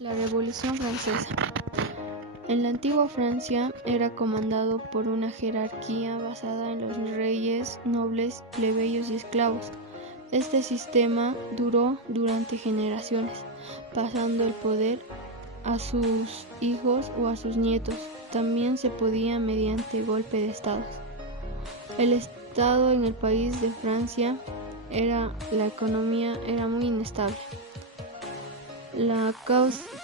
La Revolución Francesa. En la antigua Francia era comandado por una jerarquía basada en los reyes, nobles, plebeyos y esclavos. Este sistema duró durante generaciones, pasando el poder a sus hijos o a sus nietos. También se podía mediante golpe de estados. El estado en el país de Francia la economía era muy inestable. Las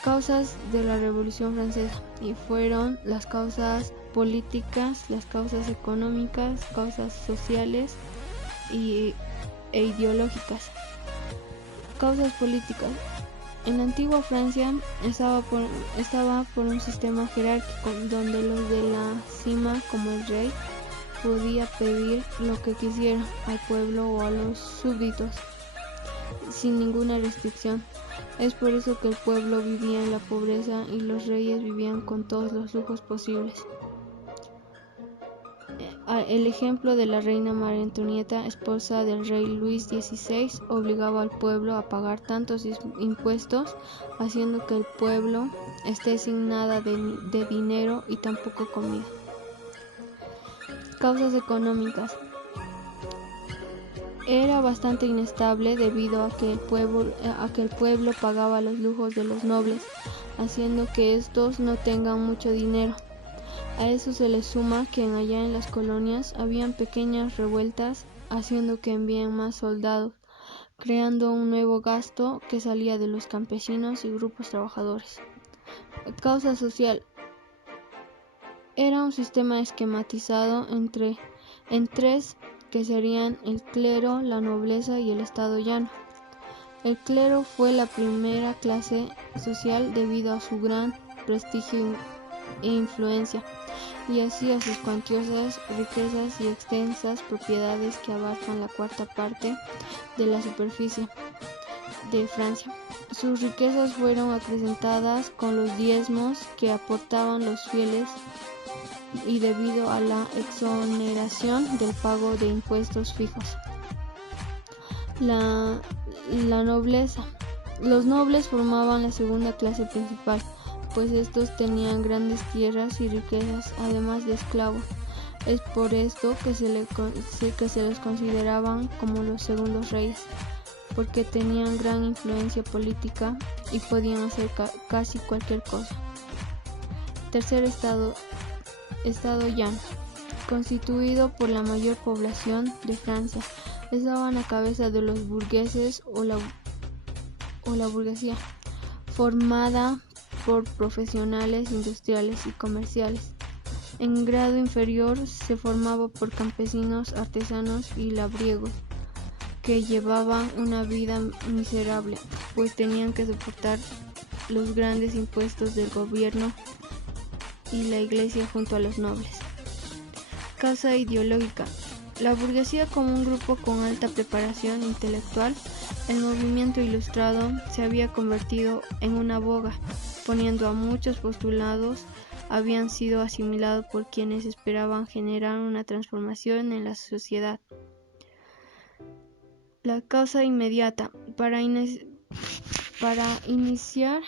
causas de la Revolución Francesa y fueron las causas políticas, las causas económicas, causas sociales e ideológicas. Causas políticas. En la antigua Francia estaba por un sistema jerárquico donde los de la cima, como el rey, podía pedir lo que quisiera al pueblo o a los súbditos sin ninguna restricción. Es por eso que el pueblo vivía en la pobreza y los reyes vivían con todos los lujos posibles. El ejemplo de la reina María Antonieta, esposa del rey Luis XVI, obligaba al pueblo a pagar tantos impuestos, haciendo que el pueblo esté sin nada de dinero y tampoco comida. Causas económicas. Era bastante inestable debido a que el pueblo pagaba los lujos de los nobles, haciendo que estos no tengan mucho dinero. A eso se le suma que allá en las colonias habían pequeñas revueltas, haciendo que envíen más soldados, creando un nuevo gasto que salía de los campesinos y grupos trabajadores. Causa social. Era un sistema esquematizado en tres, que serían el clero, la nobleza y el estado llano. El clero fue la primera clase social debido a su gran prestigio e influencia, y así a sus cuantiosas riquezas y extensas propiedades que abarcan la cuarta parte de la superficie de Francia. Sus riquezas fueron acrecentadas con los diezmos que aportaban los fieles y debido a la exoneración del pago de impuestos fijos. La nobleza. Los nobles formaban la segunda clase principal, pues estos tenían grandes tierras y riquezas, además de esclavos. Es por esto que se les consideraban como los segundos reyes, porque tenían gran influencia política y podían hacer casi cualquier cosa. Tercer estado llano, constituido por la mayor población de Francia. Estaban a cabeza de los burgueses o la burguesía, formada por profesionales industriales y comerciales. En grado inferior se formaba por campesinos, artesanos y labriegos, que llevaban una vida miserable, pues tenían que soportar los grandes impuestos del gobierno y la iglesia junto a los nobles. Causa ideológica. La burguesía, como un grupo con alta preparación intelectual, el movimiento ilustrado se había convertido en una boga, poniendo a muchos postulados habían sido asimilados por quienes esperaban generar una transformación en la sociedad. La causa inmediata. Para iniciar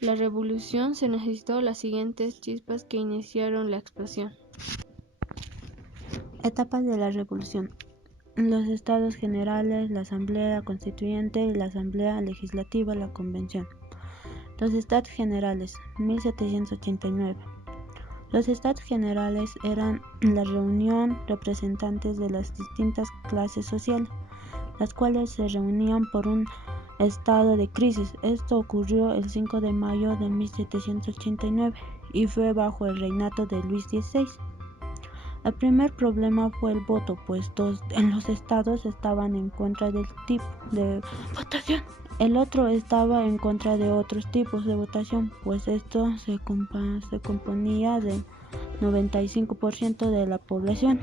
la revolución se necesitó las siguientes chispas que iniciaron la explosión. Etapas de la revolución. Los estados generales, la asamblea constituyente y la asamblea legislativa, la convención. Los estados generales, 1789. Los estados generales eran la reunión representantes de las distintas clases sociales, las cuales se reunían por un estado de crisis. Esto ocurrió el 5 de mayo de 1789 y fue bajo el reinado de Luis XVI. El primer problema fue el voto, pues en los estados estaban en contra del tipo de votación. El otro estaba en contra de otros tipos de votación, pues esto se componía del 95% de la población.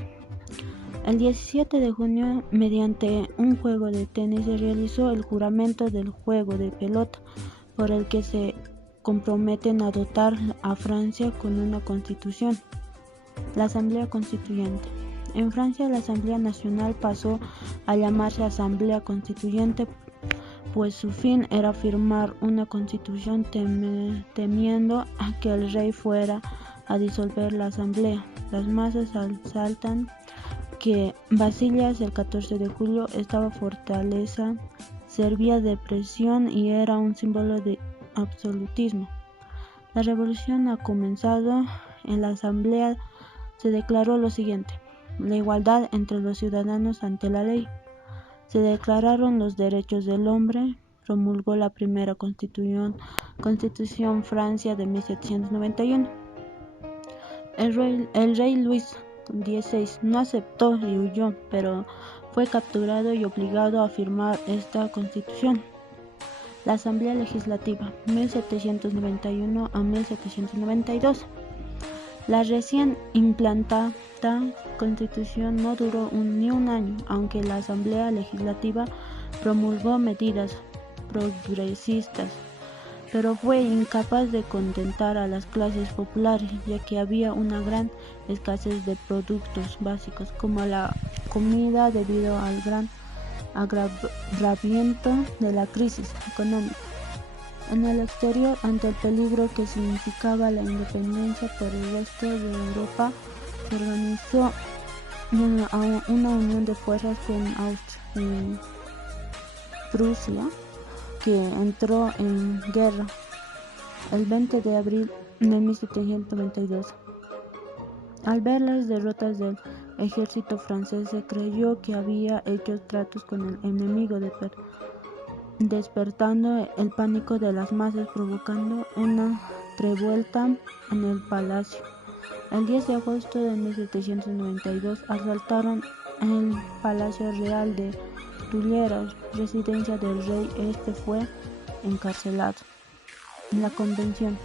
El 17 de junio, mediante un juego de tenis, se realizó el juramento del juego de pelota, por el que se comprometen a dotar a Francia con una constitución. La Asamblea Constituyente. En Francia, la Asamblea Nacional pasó a llamarse Asamblea Constituyente pues su fin era firmar una constitución temiendo a que el rey fuera a disolver la asamblea. Las masas saltan que Basilea el 14 de julio estaba fortaleza, servía de presión y era un símbolo de absolutismo. La revolución ha comenzado. En la asamblea se declaró lo siguiente: la igualdad entre los ciudadanos ante la ley. Se declararon los derechos del hombre. Promulgó la primera Constitución Francia de 1791. El rey Luis XVI no aceptó y huyó, pero fue capturado y obligado a firmar esta constitución. La Asamblea Legislativa, 1791 a 1792. La recién implantada Constitución no duró ni un año, aunque la Asamblea Legislativa promulgó medidas progresistas, pero fue incapaz de contentar a las clases populares, ya que había una gran escasez de productos básicos como la comida debido al gran agravamiento de la crisis económica. En el exterior, ante el peligro que significaba la independencia por el resto de Europa, se organizó una unión de fuerzas con Austria y Prusia, que entró en guerra el 20 de abril de 1792. Al ver las derrotas del ejército francés, se creyó que había hecho tratos con el enemigo, despertando el pánico de las masas, provocando una revuelta en el palacio. El 10 de agosto de 1792 asaltaron el Palacio Real de Tulleras, residencia del rey. Este fue encarcelado. La Convención,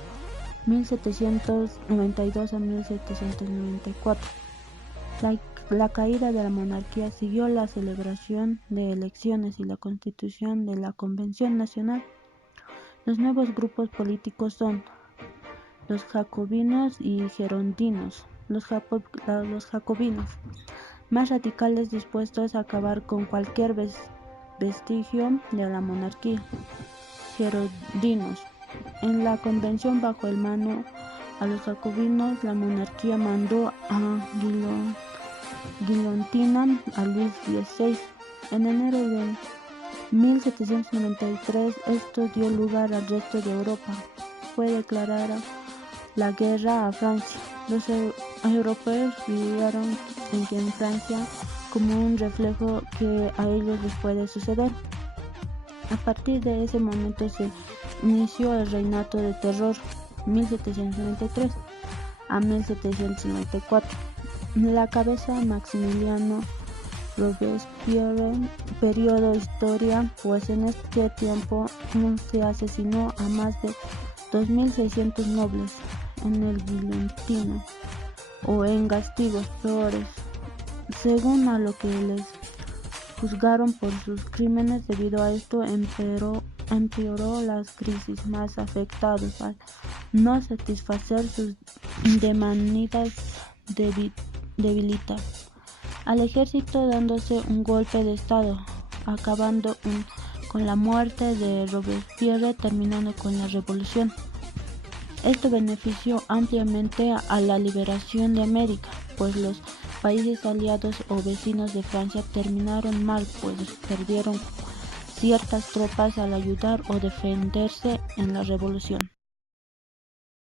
1792 a 1794. La caída de la monarquía siguió la celebración de elecciones y la constitución de la Convención Nacional. Los nuevos grupos políticos son los jacobinos y girondinos. Los jacobinos, más radicales, dispuestos a acabar con cualquier vestigio de la monarquía. Girondinos. En la convención, bajo el mando a los jacobinos, la monarquía mandó a guillotinar a Luis XVI. En enero de 1793, esto dio lugar al resto de Europa. Fue declarada la guerra a Francia. Los europeos vieron en Francia como un reflejo que a ellos les puede suceder. A partir de ese momento se inició el Reinato de Terror, 1793 a 1794. La cabeza Maximiliano Robespierre. Periodo historia, pues en este tiempo se asesinó a más de 2.600 nobles en el guillotina o en castigos peores, según a lo que les juzgaron por sus crímenes. Debido a esto empeoró las crisis más afectados al no satisfacer sus demandas, debilitar al ejército dándose un golpe de estado, acabando con la muerte de Robespierre, terminando con la revolución. Esto benefició ampliamente a la liberación de América, pues los países aliados o vecinos de Francia terminaron mal, pues perdieron ciertas tropas al ayudar o defenderse en la revolución.